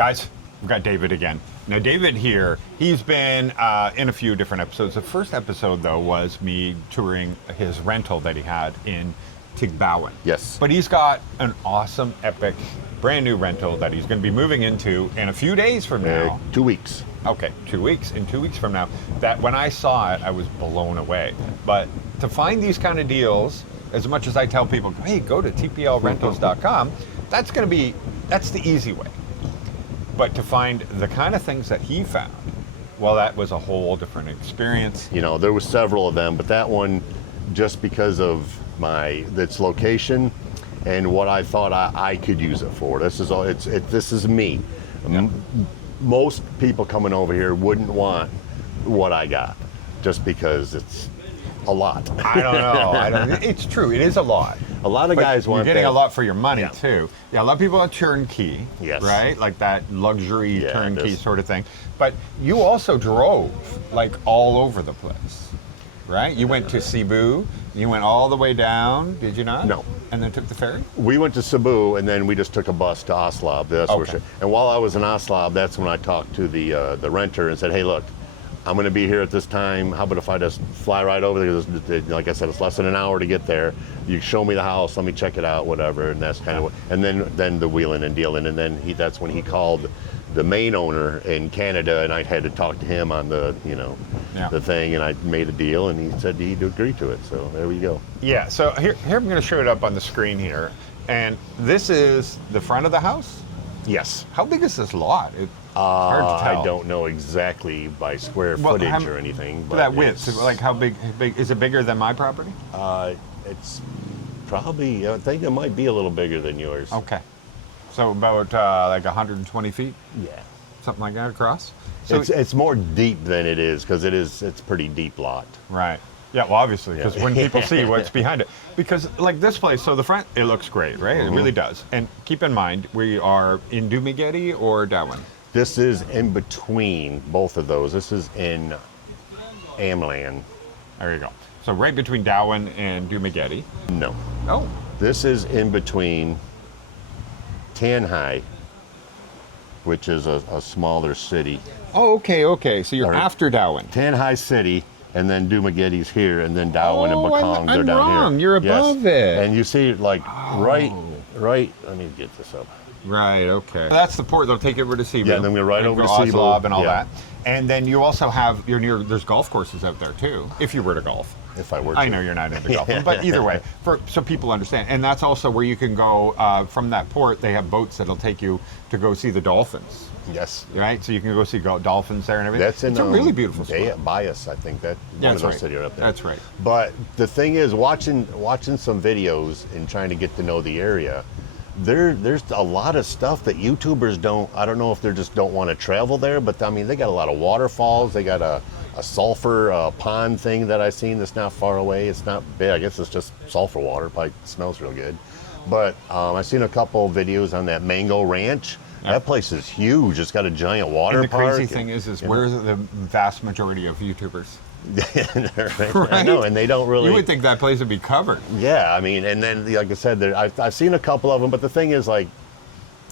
Guys, we've got David again. Now, David here, he's been in a few different episodes. The first episode, though, was me touring his rental that he had in Tigbawan. Yes. But he's got an awesome, epic, brand new rental that he's going to be moving into in a few days from now. 2 weeks. Okay, 2 weeks. In 2 weeks from now. That when I saw it, I was blown away. But to find these kind of deals, as much as I tell people, hey, go to tplrentals.com, that's the easy way. But to find the kind of things that he found, well, that was a whole different experience. You know, there were several of them, but that one, just because of its location and what I thought I could use it for. This is me. Yeah. Most people coming over here wouldn't want what I got, just because it's a lot. I don't know. It's true. It is a lot. A lot of guys want. You're getting that. a lot for your money too. Yeah, a lot of people want turnkey. Yes. Right, like that luxury turnkey this. sort of thing. But you also drove like all over the place, right? You went to Cebu. You went all the way down. Did you not? No. And then took the ferry. We went to Cebu, and then we just took a bus to Oslab. That's Okay. and while I was in Oslab, that's when I talked to the renter and said, "Hey, look, I'm going to be here at this time. How about if I just fly right over there? Because, like I said, it's less than an hour to get there. You show me the house, let me check it out, whatever." And that's kind of what. And then the wheeling and dealing, and then that's when he called the main owner in Canada, and I had to talk to him on the the thing, and I made a deal, and he said he'd agree to it. So there we go. Yeah. So here I'm going to show it up on the screen here, and this is the front of the house. Yes. How big is this lot? It's hard to tell. I don't know exactly by square footage or anything, but that width, like how big is it? Bigger than my property? It's probably, I think it might be a little bigger than yours. Okay, so about like 120 feet, Yeah. something like that across. So It's more deep than it is, because it's pretty deep lot. right. Yeah, well, obviously, because when people see what's behind it. Because, like this place, so the front, it looks great, right? It really does. And keep in mind, we are in Dumaguete or Darwin? This is in between both of those. This is in Amlan. There you go. So right between Darwin and Dumaguete. No. Oh. This is in between Tanjay, which is a smaller city. Oh, okay. So you're after Darwin. Tanjay City, and then Dumaguete's here, and then Darwin and Bacolod, they're I'm down wrong. here. You're above it. And you see, like, right, let me get this up. Right, okay. That's the port. They'll take it over to Cebu. Yeah, and then we're right over to Cebu. Oslab and all that. And then you also have, there's golf courses out there too, if you were to golf. If I were to. I know you're not into golfing, but either way, so people understand. And that's also where you can go from that port. They have boats that'll take you to go see the dolphins. Yes. Right? So you can go see dolphins there and everything. That's in it's a really beautiful spot. Bias, I think that one of those cities are up there. That's right. But the thing is, watching some videos and trying to get to know the area, there's a lot of stuff that YouTubers don't. I don't know if they just don't want to travel there, but I mean, they got a lot of waterfalls. They got a sulfur pond thing that I seen that's not far away. It's not big. I guess it's just sulfur water. Probably smells real good. But I've seen a couple of videos on that Mango Ranch. Yeah. That place is huge. It's got a giant water park. And the crazy thing is where's the vast majority of YouTubers? Right? I know, and they don't really. You would think that place would be covered. Yeah, I mean, and then like I said, I've seen a couple of them, but the thing is, like,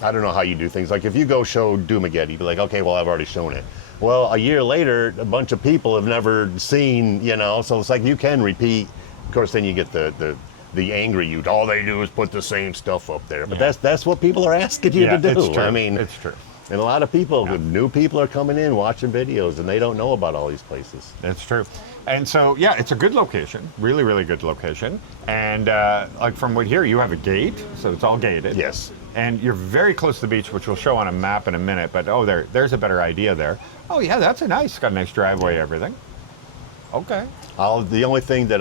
I don't know how you do things. Like if you go show Dumaguete, you'd be like, okay, well, I've already shown it. Well, a year later, a bunch of people have never seen, so it's like you can repeat. Of course, then you get the angry youth. All they do is put the same stuff up there. But that's what people are asking you to do. It's true. I mean, it's true. And a lot of people, new people are coming in watching videos, and they don't know about all these places. That's true. And so, yeah, it's a good location, really, really good location. And like from what here, you have a gate, so it's all gated. Yes. And you're very close to the beach, which we'll show on a map in a minute. But there's a better idea there. Oh yeah, that's nice. Got a nice driveway, everything. Okay. The only thing that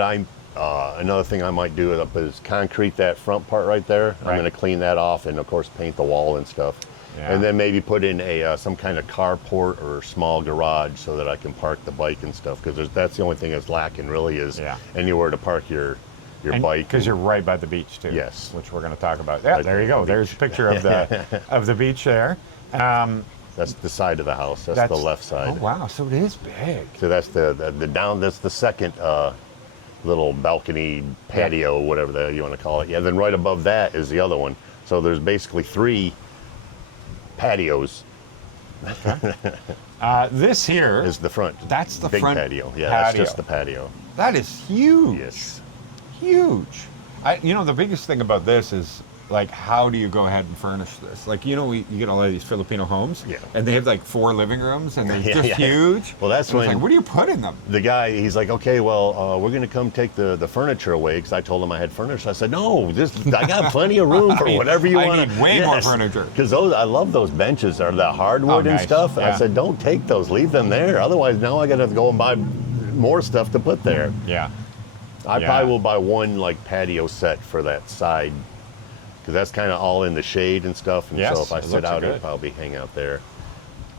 another thing I might do is concrete that front part right there. Right. I'm going to clean that off and, of course, paint the wall and stuff. Yeah. And then maybe put in some kind of carport or small garage so that I can park the bike and stuff. Because that's the only thing that's lacking really is anywhere to park your bike. Because you're right by the beach too. Yes. Which we're going to talk about. Yeah, there you go. There's a picture of the beach there. That's the side of the house. That's the left side. Oh wow! So it is big. So that's the down. That's the second little balcony patio, whatever you want to call it. Yeah. Then right above that is the other one. So there's basically 3 patios This here is the front. That's the big front patio. Yeah, patio. that's just the patio. That is huge. Yes. Huge. The biggest thing about this is, like, how do you go ahead and furnish this? Like, you get all of these Filipino homes, and they have like 4 living rooms, and they're just huge. Well, that's when, like, what do you put in them? The guy, he's like, okay, well, we're gonna come take the furniture away, because I told him I had furniture. I said, no, I got plenty of room for whatever you want. I need way more furniture. Because I love those benches, or the hardwood and stuff. Yeah. I said, don't take those, leave them there. Otherwise, now I gotta go and buy more stuff to put there. Yeah. I probably will buy one like patio set for that side, because that's kind of all in the shade and stuff. And so if I sit out, it'll probably hang out there.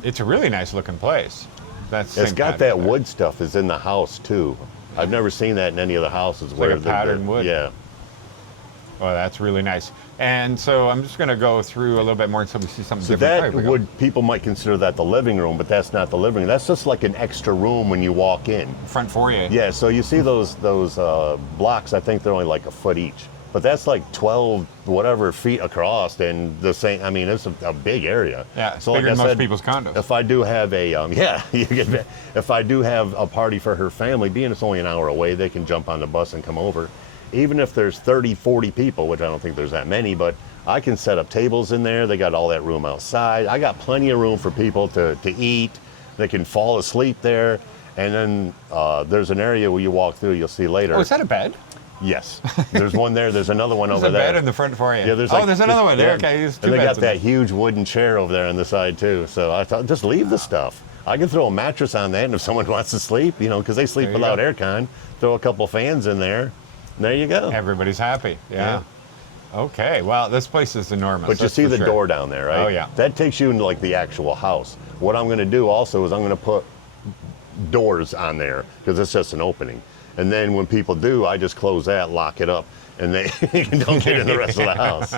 It's a really nice looking place. It's got that wood stuff is in the house too. I've never seen that in any other houses. It's where like a patterned wood. Yeah. Oh, that's really nice. And so I'm just going to go through a little bit more until we see something so different. That people might consider that the living room, but that's not the living room. That's just like an extra room when you walk in. Front foyer. Yeah, so you see those blocks, I think they're only like a foot each. But that's like 12 whatever feet across, and the same. I mean, it's a big area. Yeah, it's bigger than most people's condos. If I do have if I do have a party for her family, being it's only an hour away, they can jump on the bus and come over. Even if there's 30, 40 people, which I don't think there's that many, but I can set up tables in there. They got all that room outside. I got plenty of room for people to eat. They can fall asleep there. And then there's an area where you walk through, you'll see later. Oh, is that a bed? Yes. There's one there. There's another one over there. There's a bed in the front foyer. Yeah, there's another one there. Okay, there's 2 and they beds got that huge wooden chair over there on the side too. So I thought, just leave the stuff. I can throw a mattress on that, and if someone wants to sleep, because they sleep without aircon, throw a couple fans in there. There you go. Everybody's happy. Yeah. Okay. Well, this place is enormous. But you see the door down there, right? Oh, yeah. That takes you into like the actual house. What I'm going to do also is I'm going to put doors on there, because it's just an opening. And then when people do, I just close that, lock it up, and they don't get in the rest of the house.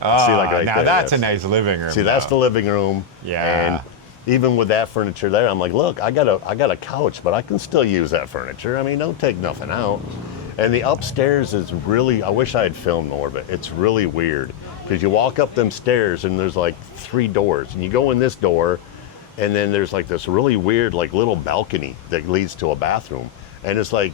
See, like now that's a nice living room. See, that's the living room. Yeah. And even with that furniture there, I'm like, look, I got a couch, but I can still use that furniture. I mean, don't take nothing out. And the upstairs is really, I wish I had filmed more of it. It's really weird, because you walk up them stairs and there's like 3 doors, and you go in this door, and then there's like this really weird like little balcony that leads to a bathroom. And it's like,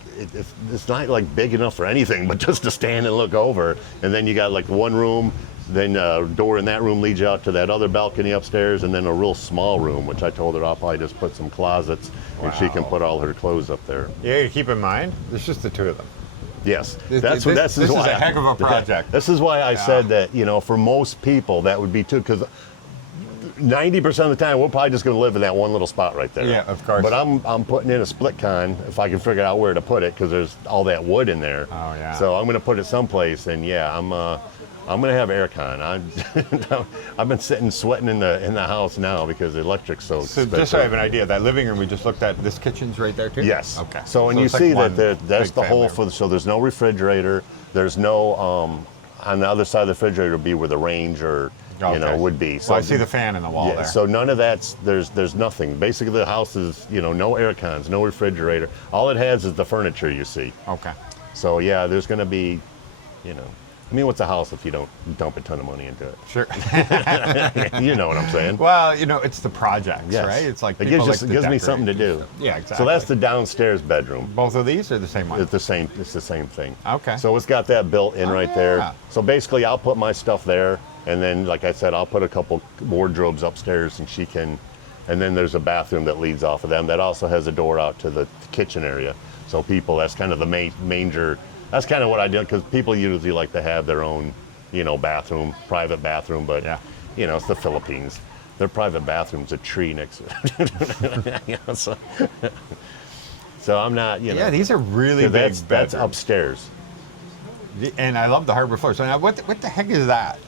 it's not like big enough for anything, but just to stand and look over. And then you got like one room, then a door in that room leads you out to that other balcony upstairs, and then a real small room, which I told her I'll probably just put some closets, and she can put all her clothes up there. Yeah, you keep in mind, there's just the 2 of them. Yes, this is a heck of a project. This is why I said that, for most people that would be too, because 90% of the time we're probably just going to live in that one little spot right there. Yeah, of course. But I'm putting in a split con if I can figure out where to put it, because there's all that wood in there. Oh yeah. So I'm going to put it someplace, and I'm going to have aircon. I've been sitting sweating in the house now because the electric's so expensive. Just so I have an idea, that living room we just looked at, this kitchen's right there too? Yes. Okay. So when you see that that's the whole so there's no refrigerator. There's no on the other side of the refrigerator would be where the range or would be. So I see the fan in the wall there. So none of that's there's nothing. Basically the house is no air cons, no refrigerator. All it has is the furniture you see. Okay. So yeah, there's going to be, I mean, what's a house if you don't dump a ton of money into it? Sure. You know what I'm saying? Well, it's the projects, right? It's like it gives me something to do. Yeah, exactly. So that's the downstairs bedroom. Both of these are the same one? It's the same thing. Okay. So it's got that built in right there. So basically I'll put my stuff there, and then like I said, I'll put a couple wardrobes upstairs, and she can, and then there's a bathroom that leads off of them that also has a door out to the kitchen area. So that's kind of the manger. That's kind of what I did, because people usually like to have their own, bathroom, private bathroom, but it's the Philippines. Their private bathroom's a tree next to it. So I'm not, Yeah, these are really big that's upstairs. And I love the hardwood floor. So now what the heck is that?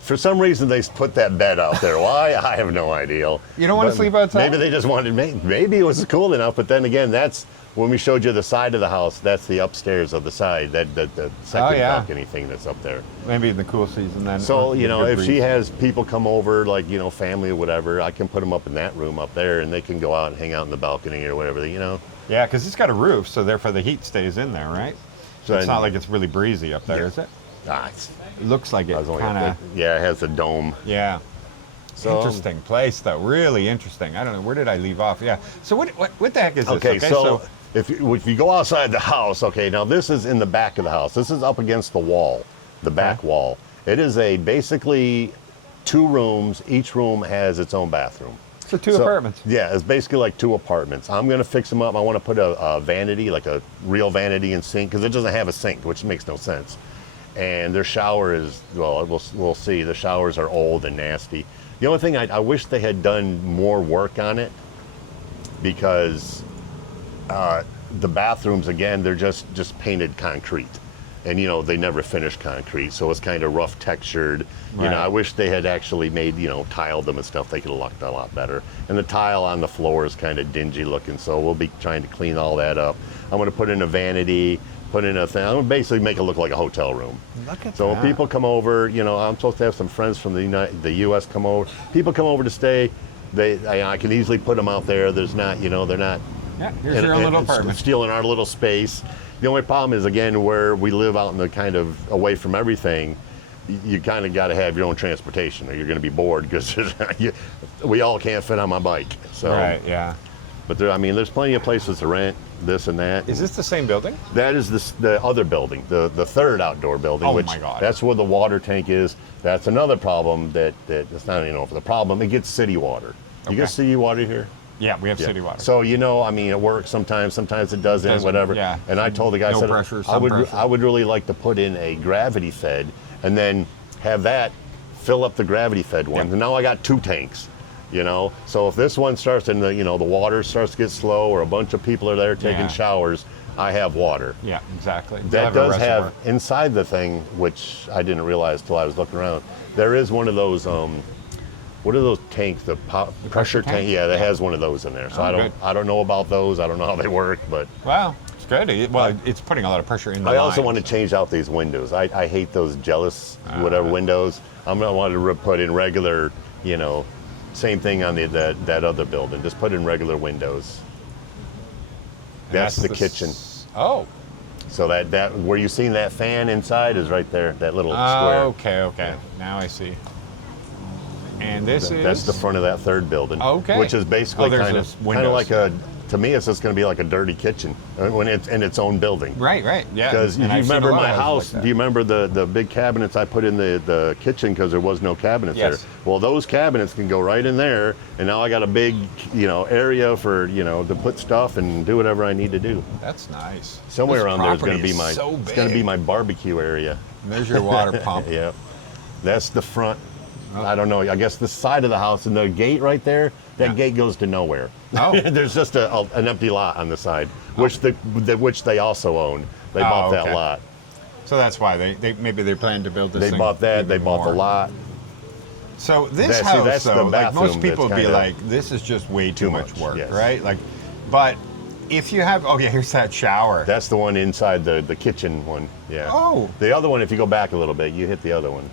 For some reason, they put that bed out there. Why? I have no idea. You don't want to sleep outside? Maybe they just wanted, maybe it was cool enough, but then again, that's, when we showed you the side of the house, that's the upstairs of the side, the second balcony thing that's up there. Maybe in the cool season then. So, if she has people come over, like, family or whatever, I can put them up in that room up there, and they can go out and hang out in the balcony or whatever, Yeah, because it's got a roof, so therefore the heat stays in there, right? So it's not like it's really breezy up there, is it? It looks like it kind of. Yeah, it has a dome. Yeah. So Interesting place, though. Really interesting. I don't know. Where did I leave off? Yeah. So what the heck is this? Okay, so if you go outside the house, okay, now this is in the back of the house. This is up against the wall, the back wall. It is basically 2 rooms. Each room has its own bathroom. So 2 apartments. Yeah, it's basically like 2 apartments. I'm gonna fix them up. I want to put a vanity, like a real vanity and sink, because it doesn't have a sink, which makes no sense. And their shower is, well, we'll see. The showers are old and nasty. The only thing I wish they had done more work on it, because the bathrooms, again, they're just painted concrete. And, they never finish concrete, so it's kind of rough textured. Right. I wish they had actually made, tiled them and stuff. They could have looked a lot better. And the tile on the floor is kind of dingy looking, so we'll be trying to clean all that up. I'm going to put in a vanity, put in a thing. I'm going to basically make it look like a hotel room. Look at So that. when people come over, I'm supposed to have some friends from the U.S. come over. People come over to stay. I can easily put them out there. There's not, they're not. Yeah, here's your own little apartment. Stealing our little space. The only problem is, again, where we live out in the kind of away from everything, you kind of got to have your own transportation or you're going to be bored, because we all can't fit on my bike. So, Right, yeah. But there's plenty of places to rent, this and that. Is this the same building? That is the other building, the third outdoor building, Oh which my God. That's where the water tank is. That's another problem that it's not, for the problem. It gets city water. You get city water here? Yeah, we have city water. So, it works sometimes it doesn't, whatever. Yeah. And I told the guy, No pressure, some pressure. I would really like to put in a gravity fed and then have that fill up the gravity fed one. Yeah. And now I got 2 tanks, So if this one starts and the water starts to get slow, or a bunch of people are there taking showers, I have water. Yeah, exactly. That does have inside the thing, which I didn't realize till I was looking around. There is one of those what are those tanks? The pressure tank? Yeah, that has one of those in there. So I don't know about those. I don't know how they work, but well, it's good. It's putting a lot of pressure in the I also line. want to change out these windows. I hate those jealous windows. I'm gonna want to put in regular, same thing on that other building. Just put in regular windows. That's the kitchen. Oh. So that where you seen that fan inside is right there. That little square. Okay. Now I see. And that's the front of that third building. Okay. Which is basically kind of like to me, it's just going to be like a dirty kitchen when it's in its own building. Right, yeah. Because you remember my house, like do you remember the big cabinets I put in the kitchen because there was no cabinets there? Well, those cabinets can go right in there, and now I got a big, area for, to put stuff and do whatever I need to do. That's nice. Somewhere around there is going to be it's going to be my barbecue area. And there's your water pump. Yeah. That's the front. I don't know. I guess the side of the house and the gate right there, that gate goes to nowhere. Oh. There's just an empty lot on the side, which they also own. They bought that lot. So that's why maybe they plan to build this thing. They bought that. They bought the lot. So this house, that's though, the like most people would be kinda like, this is just way too much work, yes. right? Like, but if you have, here's that shower. That's the one inside the kitchen one. Yeah. Oh. The other one, if you go back a little bit, you hit the other one.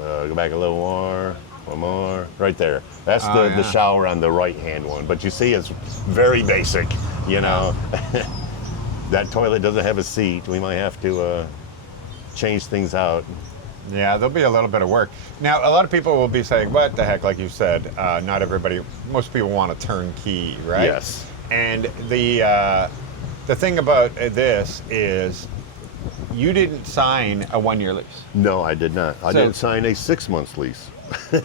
Go back a little more, one more, right there. That's the shower on the right-hand one. But you see, it's very basic, That toilet doesn't have a seat. We might have to change things out. Yeah, there'll be a little bit of work. Now, a lot of people will be saying, what the heck, like you said, not everybody, most people want a turnkey, right? Yes. And the thing about this is you didn't sign a 1-year lease. No, I did not. I didn't sign a 6-month lease.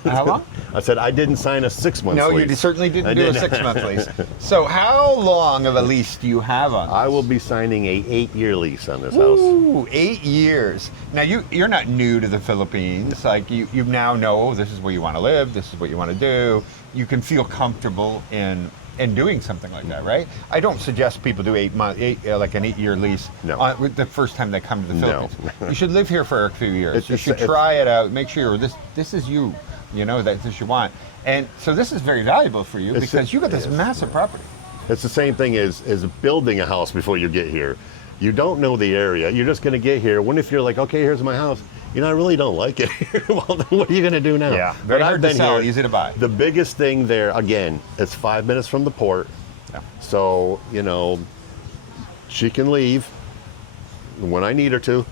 How long? I said I didn't sign a 6-month lease. No, you certainly didn't do a 6-month lease. So how long of a lease do you have on this? I will be signing a 8-year lease on this house. Ooh, 8 years. Now, you're not new to the Philippines. Like, you now know this is where you want to live, this is what you want to do. You can feel comfortable in doing something like that, right? I don't suggest people do like an 8-year lease the first time they come to the Philippines. You should live here for a few years. You should try it out, make sure this is you, that this you want. And so this is very valuable for you because you got this massive property. It's the same thing as building a house before you get here. You don't know the area. You're just going to get here. What if you're like, okay, here's my house. I really don't like it here. Well, then what are you going to do now? Yeah, very hard to sell, easy to buy. The biggest thing there, again, it's 5 minutes from the port. Yeah. So, she can leave. when I need her to.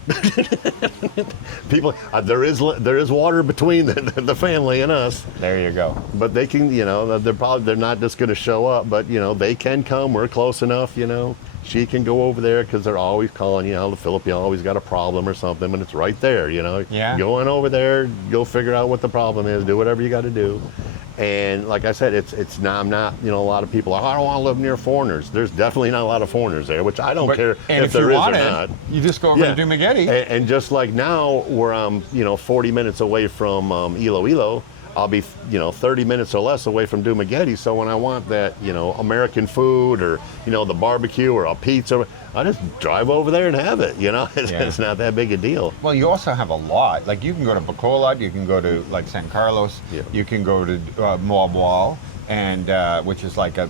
People, there is water between the family and us. There you go. But they can, they're not just going to show up, but they can come. We're close enough, She can go over there because they're always calling, the Filipino always got a problem or something, and it's right there, Yeah. Go on over there, go figure out what the problem is, do whatever you got to do. And like I said, it's not, I'm not, a lot of people are, I don't want to live near foreigners. There's definitely not a lot of foreigners there, which I don't care and if there is or not. You just go over to Dumaguete. And just like now, where I'm, 40 minutes away from Iloilo, I'll be, 30 minutes or less away from Dumaguete. So when I want that, American food or, the barbecue or a pizza, I just drive over there and have it, It's not that big a deal. Well, you also have a lot. Like you can go to Bacolod, you can go to like San Carlos, you can go to Moabual, and which is like a,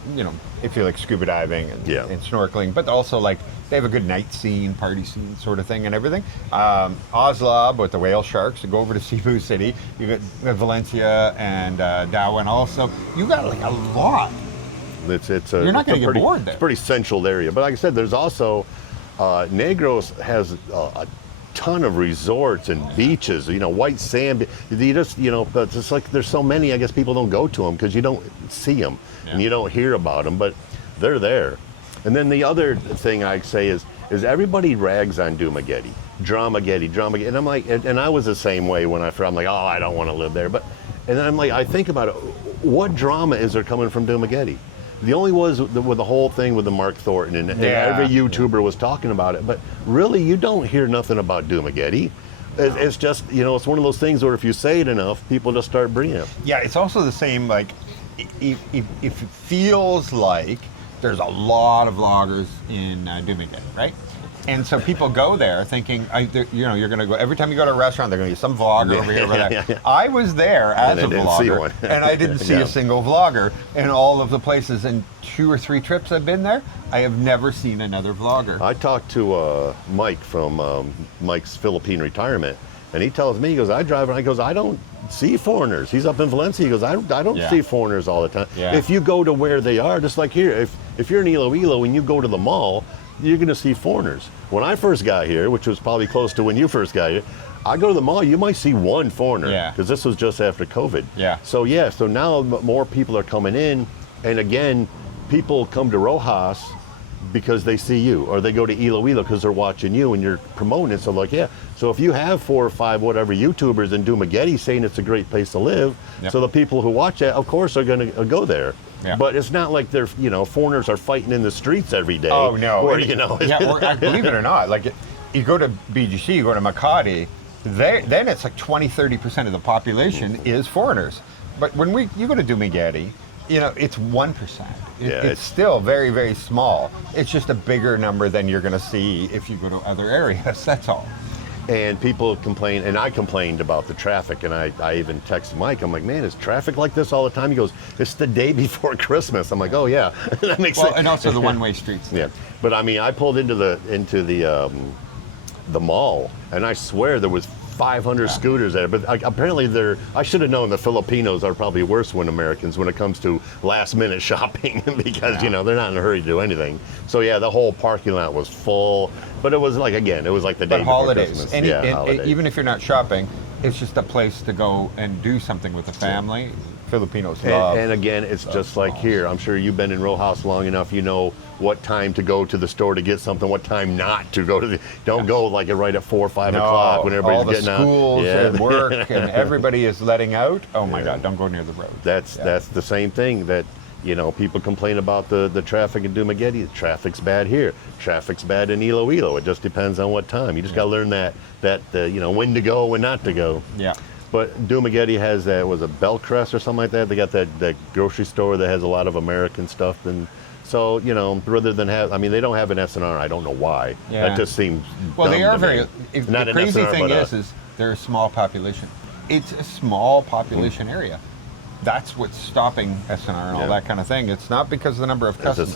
if you like scuba diving and snorkeling, but also like they have a good night scene, party scene sort of thing and everything. Oslab with the whale sharks, you go over to Cebu City, you got Valencia and Darwin also. You got like a lot. You're not going to get bored there. It's a pretty central area. But like I said, there's also, Negros has a ton of resorts and beaches, white sand. You just, but it's like there's so many, I guess people don't go to them because you don't see them and you don't hear about them, but they're there. And then the other thing I'd say is everybody rags on Dumaguete, Dramageddon. And I'm like, and I was the same way when I'm like, oh, I don't want to live there. But, and then I'm like, I think about it, what drama is there coming from Dumaguete? The only was with the whole thing with the Mark Thornton and every YouTuber was talking about it, but really you don't hear nothing about Dumaguete. It's just, it's one of those things where if you say it enough, people just start bringing it. Yeah, it's also the same, like, if it feels like there's a lot of vloggers in Dumaguete, right? And so people go there thinking, you're going to go, every time you go to a restaurant, they're going to get some vlogger over here, over there. Yeah. I was there as a vlogger, and I didn't see a single vlogger in all of the places. In 2 or 3 trips I've been there, I have never seen another vlogger. I talked to Mike from Mike's Philippine Retirement, and he tells me, he goes, I drive, and I goes, I don't see foreigners. He's up in Valencia. He goes, I don't see foreigners all the time. Yeah. If you go to where they are, just like here, if you're in Iloilo and you go to the mall, you're going to see foreigners. When I first got here, which was probably close to when you first got here, I go to the mall, you might see one foreigner, because this was just after COVID. So now more people are coming in, and again, people come to Rojas because they see you, or they go to Iloilo because they're watching you and you're promoting it. So like, so if you have 4 or 5 whatever YouTubers in Dumaguete saying it's a great place to live, so the people who watch that, of course, are going to go there. But it's not like they're, foreigners are fighting in the streets every day. Oh, no. Or, or, believe it or not, like, you go to BGC, you go to Makati, then it's like 20-30% of the population is foreigners. But when you go to Dumaguete, it's 1%. It's still very, very small. It's just a bigger number than you're going to see if you go to other areas, that's all. And people complain, and I complained about the traffic, and I even texted Mike. I'm like, man, is traffic like this all the time? He goes, it's the day before Christmas. I'm like, oh yeah, that makes sense. And also the one-way streets. Yeah, but I mean, I pulled into the mall, and I swear there was 500 scooters there. But apparently I should have known the Filipinos are probably worse than Americans when it comes to last-minute shopping because they're not in a hurry to do anything. So yeah, the whole parking lot was full. But it was like, again, it was like the day before holidays. Christmas. And, holidays. Even if you're not shopping, it's just a place to go and do something with the family. Filipinos love. And again, it's just like here. I'm sure you've been in Rojas long enough. You know what time to go to the store to get something, what time not to go to. Don't go like right at 4 or 5 o'clock when everybody's getting out. All the schools and work and everybody is letting out. Oh my God! Don't go near the road. That's the same thing that. People complain about the traffic in Dumaguete. Traffic's bad here. Traffic's bad in Iloilo. It just depends on what time. You just got to learn that when to go, when not to go. Yeah. But Dumaguete has that, was it Belcrest or something like that? They got that grocery store that has a lot of American stuff. And so, rather than they don't have an SNR. I don't know why. Yeah. That just seems well, dumb they are to very. me. Not the an crazy SNR, thing but, is they're a small population. It's a small population area. That's what's stopping SNR and all that kind of thing. It's not because of the number of customers.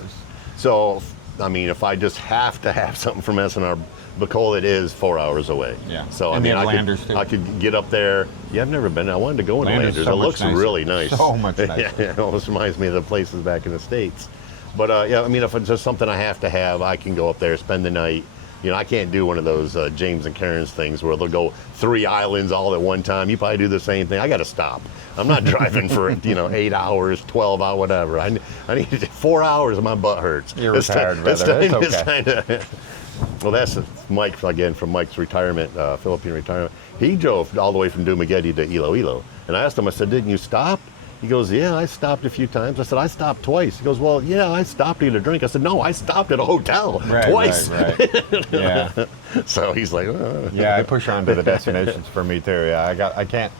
If I just have to have something from SNR, Bacolod is 4 hours away. Yeah. So and I could get up there. Yeah, I've never been. I wanted to go in Landers. So it looks nicer. really nice. So much nicer. Yeah, it almost reminds me of the places back in the States. But if it's just something I have to have, I can go up there, spend the night. You know, I can't do one of those James and Karen's things where they'll go 3 islands all at one time. You probably do the same thing. I got to stop. I'm not driving for 8 hours, 12 hours, whatever. I need 4 hours and my butt hurts. You're retired, brother. It's okay. Well, that's Mike, again, from Mike's retirement, Filipino retirement. He drove all the way from Dumaguete to Iloilo. And I asked him, I said, didn't you stop? He goes, yeah, I stopped a few times. I said, I stopped twice. He goes, well, yeah, I stopped to get a drink. I said, no, I stopped at a hotel twice. Right. Yeah. So he's like, yeah, I push on to the destinations for me too. Yeah, I can't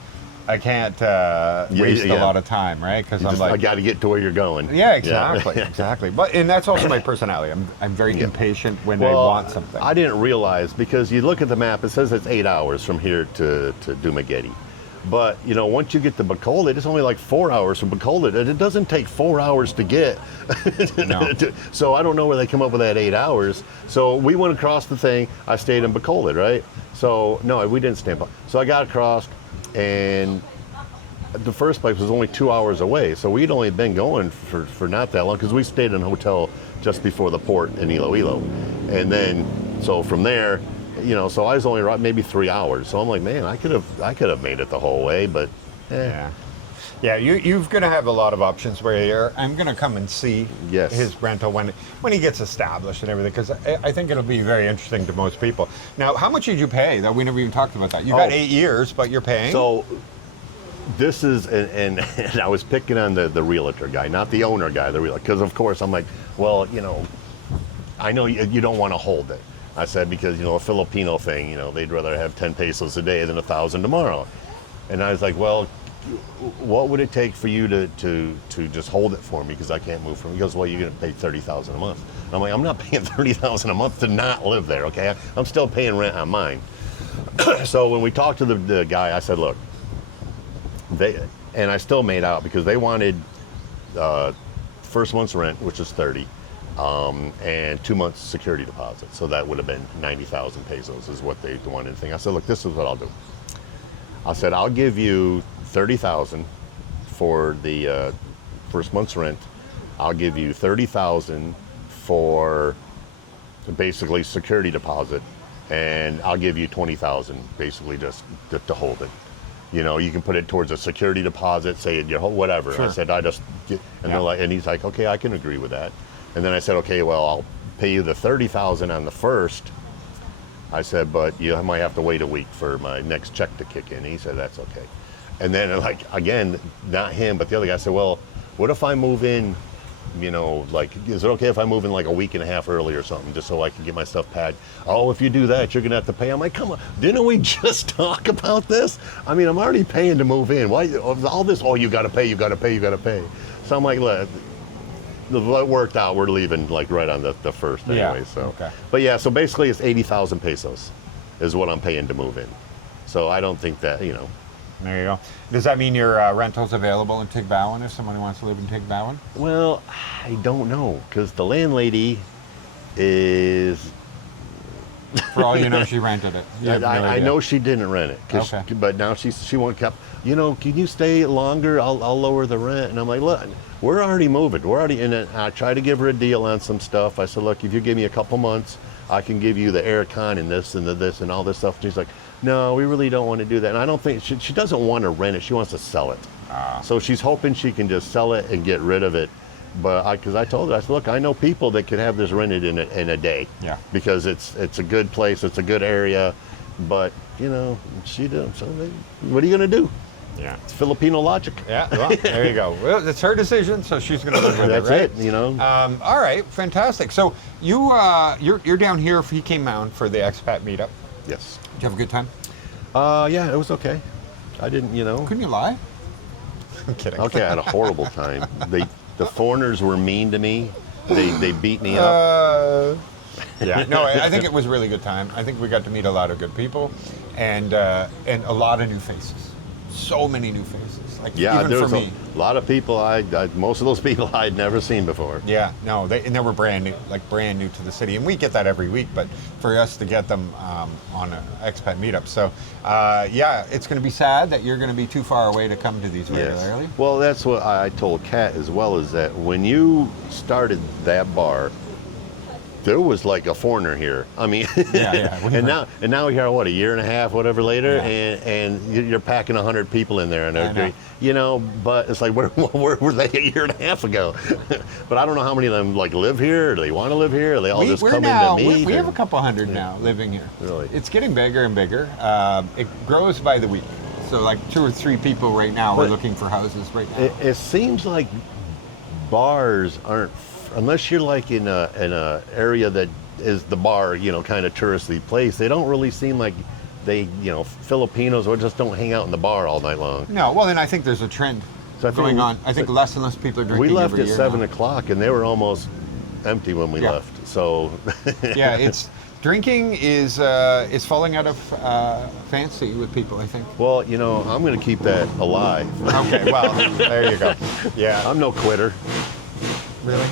waste a lot of time, right? Because I'm like, I got to get to where you're going. Yeah, exactly, exactly. And that's also my personality. I'm very impatient when I want something. I didn't realize, because you look at the map, it says it's 8 hours from here to Dumaguete. But, once you get to Bacolod, it's only like 4 hours from Bacolod, and it doesn't take 4 hours to get. No. So I don't know where they come up with that 8 hours. So we went across the thing. I stayed in Bacolod, right? So, no, we didn't stay in Bacolod. So I got across, and the first place was only 2 hours away. So we'd only been going for not that long, because we stayed in a hotel just before the port in Iloilo. And then, so from there, so I was only maybe 3 hours. So I'm like, man, I could have made it the whole way, but Yeah, you're going to have a lot of options where I'm going to come and see his rental when he gets established and everything, because I think it'll be very interesting to most people. Now, how much did you pay? That we never even talked about that. You got 8 years, but you're paying. So this is, and I was picking on the realtor guy, not the owner guy, the realtor, because of course I'm like, well, I know you don't want to hold it. I said, because, a Filipino thing, they'd rather have 10 pesos a day than 1,000 tomorrow. And I was like, well, what would it take for you to just hold it for me, because I can't move from? He goes, well, you're going to pay $30,000 a month. And I'm like, I'm not paying $30,000 a month to not live there, okay? I'm still paying rent on mine. So when we talked to the guy, I said, look, and I still made out, because they wanted first month's rent, which is 30. And 2 months security deposit. So that would have been 90,000 pesos is what they wanted to think. I said, look, this is what I'll do. I said, I'll give you 30,000 for the first month's rent. I'll give you 30,000 for basically security deposit, and I'll give you 20,000 basically just to hold it. You can put it towards a security deposit, say your whole whatever. Sure. I said, they're like, and he's like, okay, I can agree with that. And then I said, okay, well, I'll pay you the 30,000 on the first. I said, but you might have to wait a week for my next check to kick in. He said, that's okay. And then, again, not him, but the other guy said, well, what if I move in, is it okay if I move in like a week and a half early or something, just so I can get my stuff packed? Oh, if you do that, you're going to have to pay. I'm like, come on, didn't we just talk about this? I mean, I'm already paying to move in. Why all this? Oh, you got to pay, you got to pay, you got to pay. So I'm like, look, it worked out. We're leaving like right on the first anyway. So, okay. But yeah, so basically it's 80,000 pesos is what I'm paying to move in. So I don't think that, There you go. Does that mean your rental's available in Tigbawan if somebody wants to live in Tigbawan? Well, I don't know, because the landlady is... For all you know, she rented it. I know she didn't rent it, okay. But now she won't keep. Can you stay longer? I'll lower the rent. And I'm like, look, we're already moving. We're already in it. I tried to give her a deal on some stuff. I said, look, if you give me a couple months, I can give you the aircon and this and this and all this stuff. And she's like, no, we really don't want to do that. And I don't think she doesn't want to rent it. She wants to sell it. So she's hoping she can just sell it and get rid of it. But because I told her, I said, look, I know people that could have this rented in a day. Yeah. Because it's a good place, it's a good area, but she didn't. So what are you going to do? Yeah. It's Filipino logic. Yeah. Well, there you go. Well, it's her decision, so she's going to live with That's it, right? All right. Fantastic. So you're down here. He came down for the Expat Meetup. Yes. Did you have a good time? Yeah, it was okay. I didn't, Couldn't you lie? I'm kidding. Okay, I had a horrible time. The foreigners were mean to me. They beat me up. Yeah, no, I think it was a really good time. I think we got to meet a lot of good people, and a lot of new faces. So many new faces. Like, yeah, even there for was me. a lot of people. Most of those people I'd never seen before. Yeah, no, they were brand new to the city, and we get that every week. But for us to get them on an Expat Meetup, so yeah, it's going to be sad that you're going to be too far away to come to these regularly. Yes. Well, that's what I told Kat as well, is that when you started that bar there was like a foreigner here. I mean, Yeah. and now here, what, a year and a half, whatever later, Yeah. and you're packing 100 people in there, and I know. you know, but it's like, where were they a year and a half ago? But I don't know how many of them like live here, or they want to live here, or they all just come in to meet. We have a couple hundred now living here. Really? It's getting bigger and bigger. It grows by the week. So like 2 or 3 people right now are looking for houses right now. It seems like bars aren't, unless you're like in a area that is the bar, you know, kind of touristy place. They don't really seem like they, you know, Filipinos or just don't hang out in the bar all night long. No, well then I think there's a trend So I think going on. I think less and less people are drinking. We left every at year 7 now. o'clock, and they were almost empty when we Yeah. left. So Yeah, it's drinking is falling out of fancy with people, I think. well, you know, I'm going to keep that alive. Okay, well, there you go. Yeah. I'm no quitter. Really?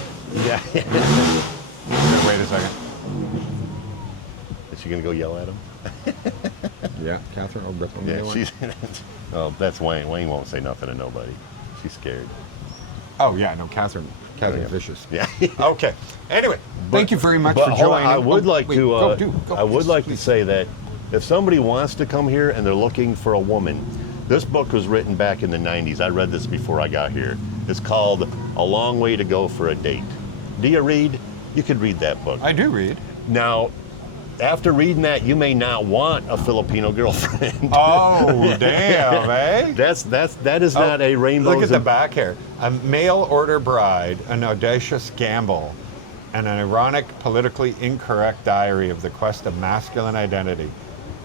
Yeah. Wait a second. Is she going to go yell at him? Yeah, Catherine will rip them. Yeah, she's. Oh, that's Wayne. Wayne won't say nothing to nobody. She's scared. Oh yeah, no, Catherine's yeah. vicious. Yeah. Okay. Anyway, thank you very much But for hold on, joining. I would Oh, like wait, to. go. I would Yes, like to please. say that if somebody wants to come here and they're looking for a woman, this book was written back in the '90s. I read this before I got here. It's called A Long Way to Go for a Date. Do you read? You could read that book. I do read. Now, after reading that, you may not want a Filipino girlfriend. Oh, damn, eh? That is not a rainbow. Look at the back here. A mail order bride, an audacious gamble, and an ironic, politically incorrect diary of the quest of masculine identity.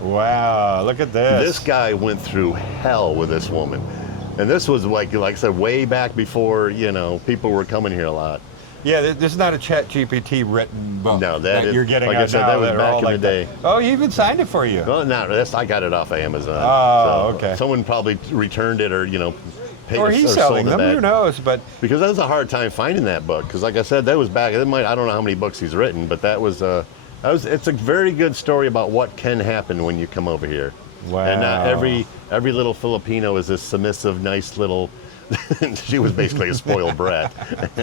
Wow, look at this. This guy went through hell with this woman. And this was like I said, way back before, you know, people were coming here a lot. Yeah, this is not a Chat GPT written book. No, that is- you're getting. like I out said, now that was are back all in the like day. that. Oh, he even signed it for you. Well, no, I got it off of Amazon. Oh, okay. Someone probably returned it or, you know, paid Or us he's or selling sold it them. back. Who knows? But Because that was a hard time finding that book. Because like I said, that was back, I don't know how many books he's written, but it's a very good story about what can happen when you come over here. Wow. And every little Filipino is this submissive, nice little. She was basically a spoiled brat.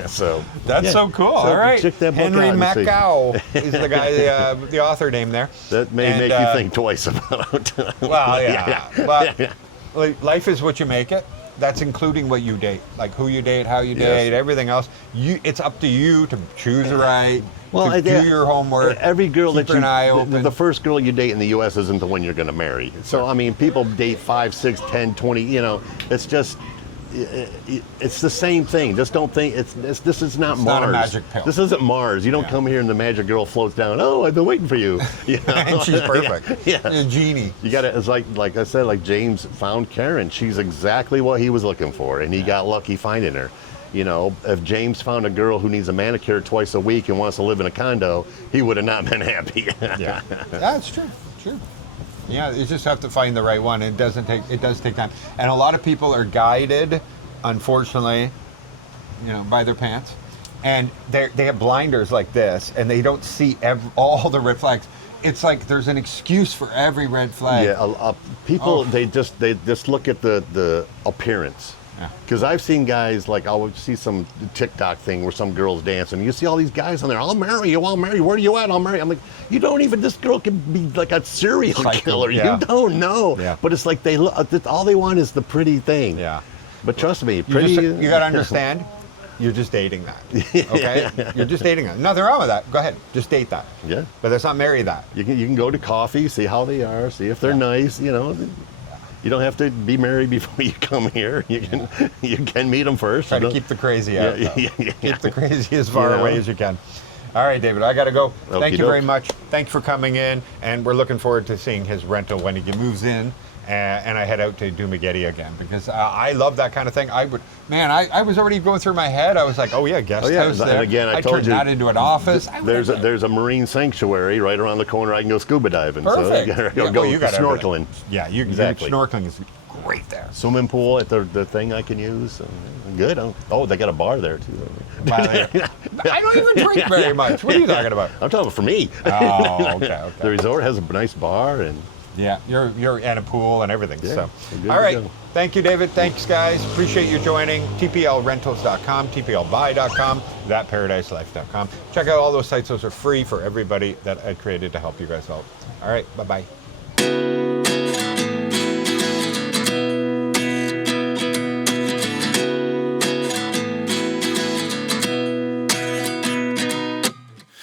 So that's yeah. so cool. So All right, check that book Henry out and see. Macau is the guy, the author name there. That may And, make you think twice about. Well, yeah. But like, life is what you make it. That's including what you date, like who you date, how you date, everything else. It's up to you to choose right. To do your homework. Every girl keep that you, an eye open. the first girl you date in the U.S. isn't the one you're going to marry. So I mean, people date 5, 6, 10, 20. You know, it's just. It's the same thing. Just don't think this is not It's Mars. not a magic pill. This isn't Mars. You don't Yeah. come here and the magic girl floats down. Oh, I've been waiting for you. You know? And she's perfect. Yeah. A genie. You got to. It's like I said. Like James found Karen. She's exactly what he was looking for, and he got lucky finding her. You know, if James found a girl who needs a manicure twice a week and wants to live in a condo, he would have not been happy. Yeah, that's true. True. Yeah, you just have to find the right one. It does take time, and a lot of people are guided, unfortunately, by their pants, and they have blinders like this, and they don't see all the red flags. It's like there's an excuse for every red flag. Yeah, people Oh. they just look at the appearance. Yeah. Because I've seen guys, like I'll see some TikTok thing where some girl's dancing. You see all these guys on there. I'll marry you. Where are you at? I'll marry you. I'm like, you don't even. This girl can be like a serial Psycho, killer. yeah. You don't know. Yeah. But it's like all they want is the pretty thing. Yeah. But trust me, You pretty. got to understand. You're just dating that. Okay. You're just dating that. Nothing wrong with that. Go ahead. Just date that. Yeah. But let's not marry that. You can go to coffee, see how they are, see if they're nice. You don't have to be married before you come here. You can meet them first. Try to keep the crazy out. Yeah, though. yeah. Keep the crazy as far away as you can. All right, David, I got to go. Thank you very much. Thanks for coming in, and we're looking forward to seeing his rental when he moves in, and I head out to Dumaguete again, because I love that kind of thing. I was already going through my head. I was like, oh yeah, guest house there. And again, I I told turned you that into an office. There's a marine sanctuary right around the corner. I can go scuba diving. Perfect. So go you got snorkeling. Yeah, Exactly. Snorkeling is great there. Swimming pool at the thing I can use. Good. Oh, they got a bar there too. I don't even drink very much. What are you talking about? I'm talking for me. Oh, okay. The resort has a nice bar and Yeah, you're at a pool and everything. Yeah, So, we're good all to right. go. Thank you, David. Thanks, guys. Appreciate you joining. TPLrentals.com, TPLbuy.com, thatparadiselife.com. Check out all those sites. Those are free for everybody that I created to help you guys out. All right. Bye-bye.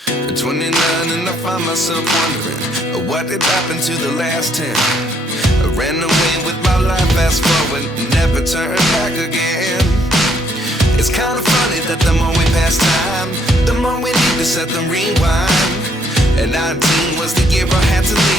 At 29 and I find myself wondering what did happen to the last 10. I ran away with my life, fast forward, never turn back again. It's kind of funny that the more we pass time, the more we need to set the rewind. And 19 was the year I had to leave.